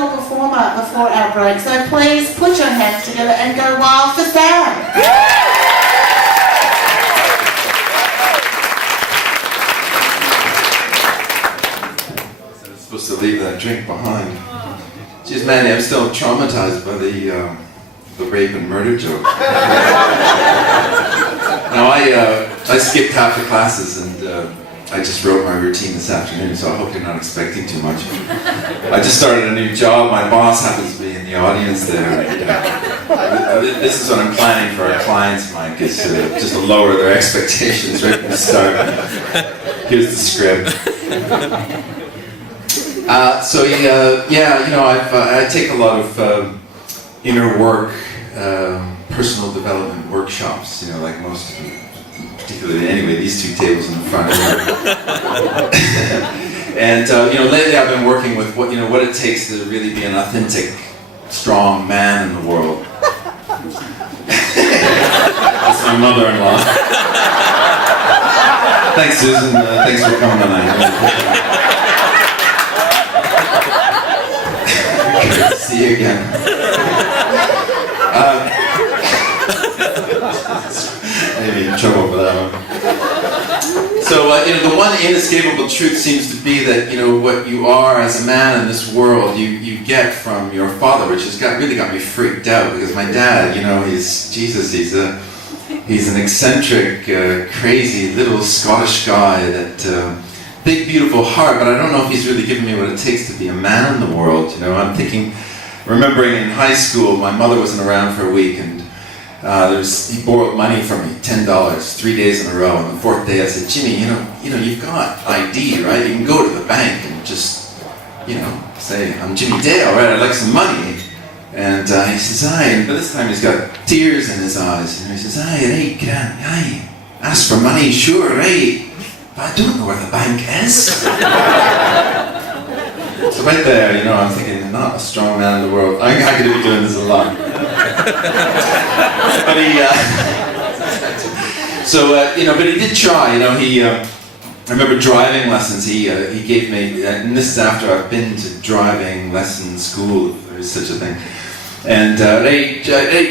professional performer before our break, so please put your hands together and go wild for Sam. I was supposed to leave that drink behind. Jeez, Manny, I'm still traumatized by the rape and murder joke. Now, I skipped half the classes and I just wrote my routine this afternoon, so I hope you're not expecting too much. I just started a new job. My boss happens to be in the audience there. And, this is what I'm planning for our clients, Mike, is just to lower their expectations right from the start. Here's the script. I take a lot of inner work, personal development workshops, like most of you. Particularly, anyway, these two tables in the front. And lately I've been working with what it takes to really be an authentic, strong man in the world. That's my mother-in-law. Thanks, Susan. Thanks for coming tonight. Good to see you again. Maybe in trouble for that one. So, the one inescapable truth seems to be that, what you are as a man in this world, you get from your father, which has really got me freaked out, because my dad, he's an eccentric, crazy little Scottish guy that, big beautiful heart, but I don't know if he's really given me what it takes to be a man in the world, I'm remembering in high school, my mother wasn't around for a week, and he borrowed money from me, $10, 3 days in a row, and the fourth day I said, Jimmy, you've got ID, right? You can go to the bank and just, say, I'm Jimmy Dale, right? I'd like some money. And he says, aye, but this time he's got tears in his eyes, and he says, aye, right, ask for money, sure, right, but I don't know where the bank is. So right there, I'm thinking, not a strong man in the world. I'm going to be doing this a lot. But but he did try, I remember driving lessons, he gave me, and this is after I've been to driving lesson school, if there is such a thing. And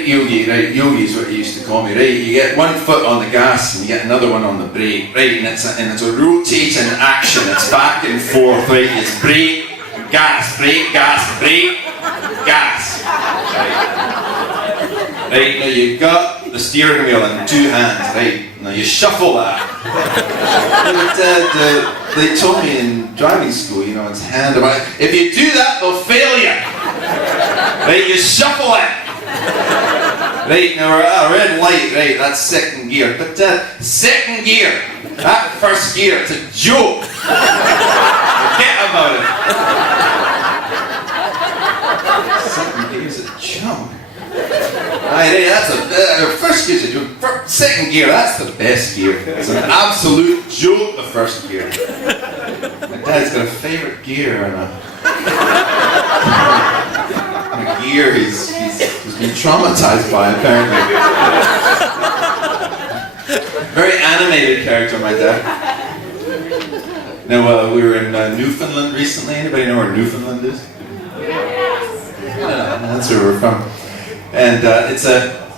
yogi is what he used to call me, right, you get one foot on the gas and you get another one on the brake, right, and it's a rotating action, it's back and forth, right, it's brake, gas, brake, gas, right, now you've got the steering wheel in two hands, right, now you shuffle that. They told me in driving school, it's hand over, if you do that, they'll fail you. Right, you shuffle it. Right, now we're at a red light, right, that's second gear. But second gear, that first gear, it's a joke. Forget about it. Second gear's a joke. Right, that's first gear's a joke. Second gear, that's the best gear. It's an absolute joke, the first gear. My dad's got a favourite gear and a gear he's been traumatized by, apparently. Very animated character, my dad. Now, we were in Newfoundland recently. Anybody know where Newfoundland is? Yes. That's where we're from. And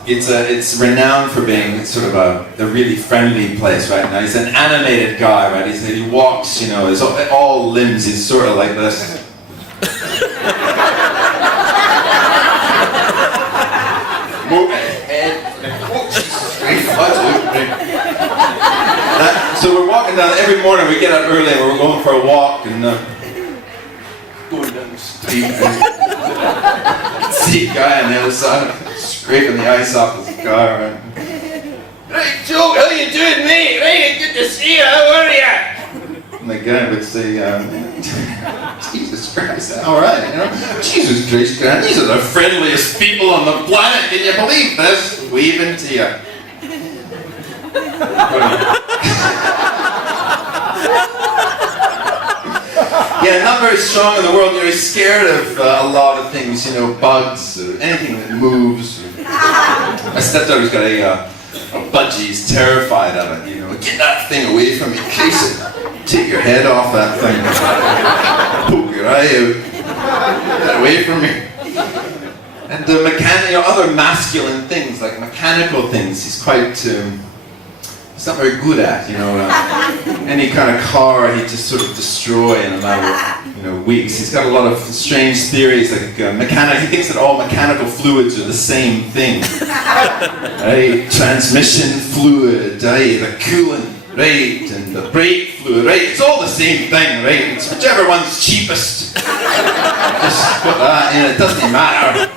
it's renowned for being sort of a really friendly place, right? Now, he's an animated guy, right? He walks, his all limbs, he's sort of like this. So we're walking down, every morning we get up early and we're going for a walk and going down the street and see a guy on the other side scraping the ice off his car. Right, Joe, how you doing, mate? Right, good to see you, how are you? And the guy would say, Jesus Christ, alright, Jesus Christ, man, these are the friendliest people on the planet, can you believe this? Waving to you. Yeah, not very strong in the world. He's scared of a lot of things, bugs, or anything that moves. My stepdaughter's got a budgie. He's terrified of it. Get that thing away from me, case it. Take your head off that thing. Poke your eye out. Get away away from me. And other masculine things, like mechanical things, he's quite, he's not very good at, any kind of car he'd just sort of destroy in a matter of, weeks. He's got a lot of strange theories, like he thinks that all mechanical fluids are the same thing. Right? Transmission fluid, right? The coolant, right? And the brake fluid, right? It's all the same thing, right? It's whichever one's cheapest. Just put that in, it doesn't matter.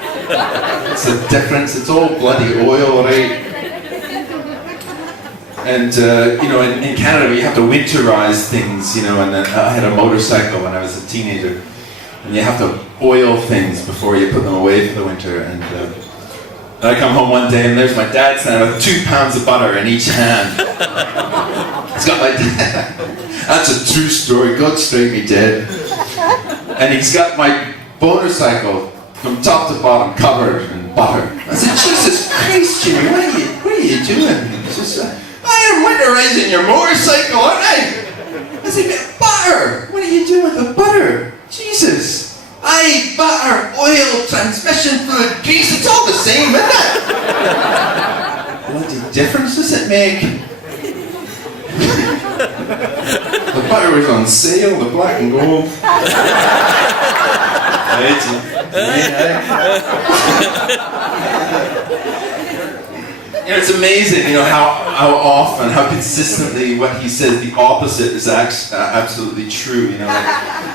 It's a difference, it's all bloody oil, right? And, in Canada, you have to winterize things, and I had a motorcycle when I was a teenager, and you have to oil things before you put them away for the winter. And I come home one day, and there's my dad standing with 2 pounds of butter in each hand. He's got my dad. That's a true story, God strike me dead. And he's got my motorcycle from top to bottom covered in butter. I said, Jesus Christ, Jimmy, what are you doing? He says, I am winterizing your motorcycle, aren't I? I said, butter! What are you doing with the butter? Jesus! Butter, oil, transmission fluid, grease, it's all the same, isn't it? What difference does it make? The butter was on sale, the black and gold. It's amazing, how often, how consistently what he says, the opposite is absolutely true,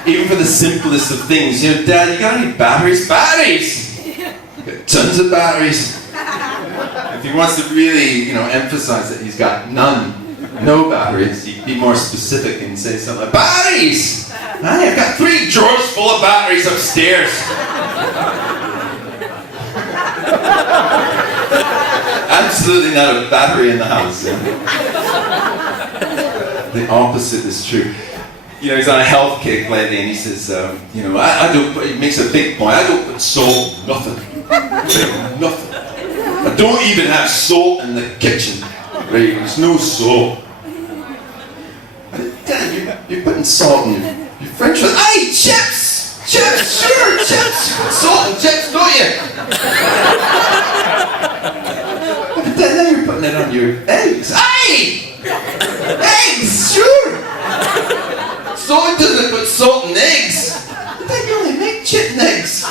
even for the simplest of things. Dad, you got any batteries? Batteries! Got tons of batteries. If he wants to really, emphasize that he's got no batteries, he'd be more specific and say something like, batteries! I've got 3 drawers full of batteries upstairs. Absolutely not a battery in the house. The opposite is true. He's on a health kick lately, and he says, I don't. He makes a big point. I don't put salt in nothing. Nothing. I don't even have salt in the kitchen. Right? There's no salt. Dad, you're putting salt in your French fries. Aye, chips! Chips, sure, chips! Salt and chips, don't you? But then now you're putting it on your eggs. Aye! Eggs, sure! So it doesn't put salt in eggs. But then you only make chicken eggs.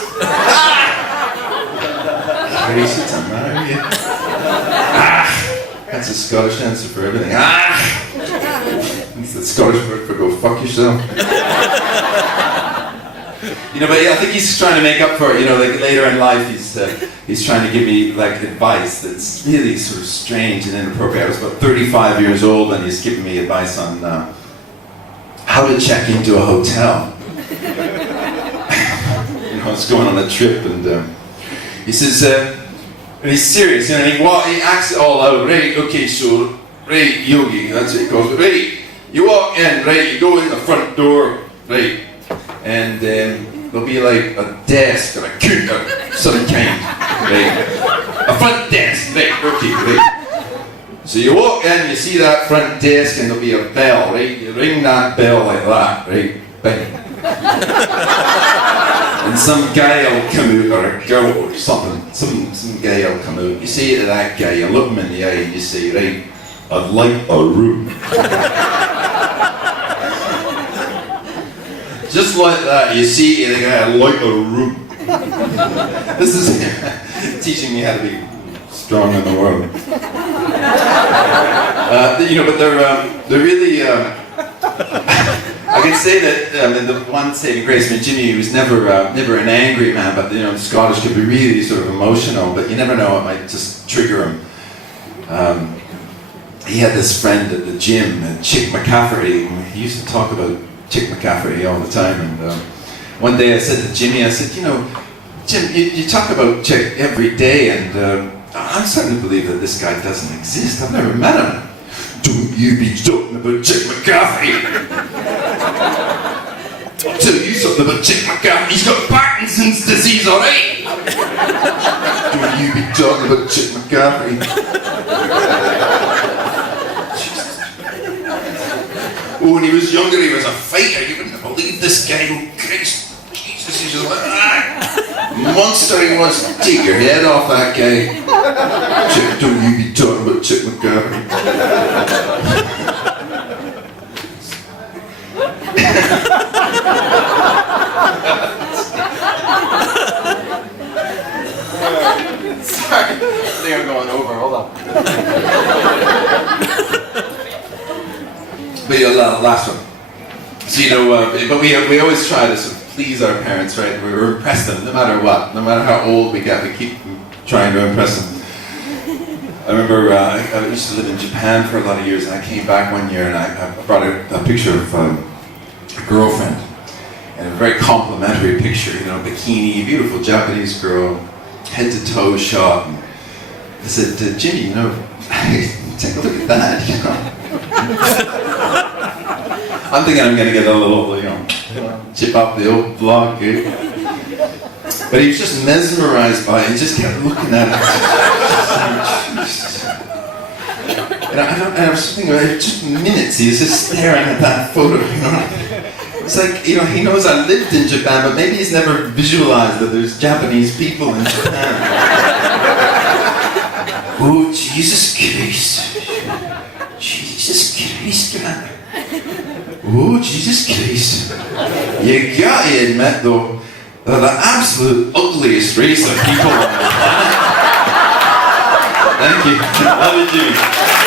Crazy to marry you. That's a Scottish answer for everything. It's the Scottish word for go fuck yourself. But I think he's trying to make up for it. Like later in life, he's trying to give me advice that's really sort of strange and inappropriate. I was about 35 years old, and he's giving me advice on how to check into a hotel. I was going on a trip, and he says, and he's serious, and he acts it all out. Right, okay, so right, Yogi, that's what he calls it. Right, you walk in, right, you go in the front door, right, and there'll be a desk or a counter of some kind, right? A front desk, right, okay, right. So you walk in, you see that front desk, and there'll be a bell, right? You ring that bell like that, right? Bing. And some guy will come out, or a girl or something, some guy will come out. You say to that guy, you look him in the eye, and you say, right, I'd like a room. Just like that, you see to the guy, I'd like a room. This is teaching me how to be strong in the world. But they're really. I can say that in the one saving grace, Jimmy was never an angry man, but the Scottish could be really sort of emotional, but you never know, it might just trigger him. He had this friend at the gym, Chick McCafferty. He used to talk about Chick McCafferty all the time, and one day I said to Jimmy, I said, Jim, you talk about Chick every day, and I'm starting to believe that this guy doesn't exist. I've never met him. Don't you be talking about Chick McCafferty. I'll tell you something about Chick McCafferty. He's got Parkinson's disease, alright? Don't you be talking about Chick McCafferty. Oh, when he was younger, he was a fighter. You wouldn't have believed this guy. Oh, Christ. Jesus, he's just like, monster he was. Take your head off that guy. Chick, don't you be talking about Chick McGarry. Sorry, I think I'm going over. Hold on. But last one. So but we always try to sort of please our parents, right? We impress them no matter what, no matter how old we get. We keep trying to impress them. I remember I used to live in Japan for a lot of years, and I came back one year and I brought a picture of a girlfriend, and a very complimentary picture, bikini, beautiful Japanese girl, head to toe shot. And I said, Jimmy, take a look at that, I'm thinking I'm going to get a little, chip off the old block, eh? But he was just mesmerized by it and just kept looking at it. And I was thinking, just minutes, he was just staring at that photo, It's like, he knows I lived in Japan, but maybe he's never visualized that there's Japanese people in Japan. Oh, Jesus Christ. Jesus Christ, man. Oh, Jesus Christ. You gotta admit, though, they're the absolute ugliest race of people on the planet. Thank you. Love you, Jimmy.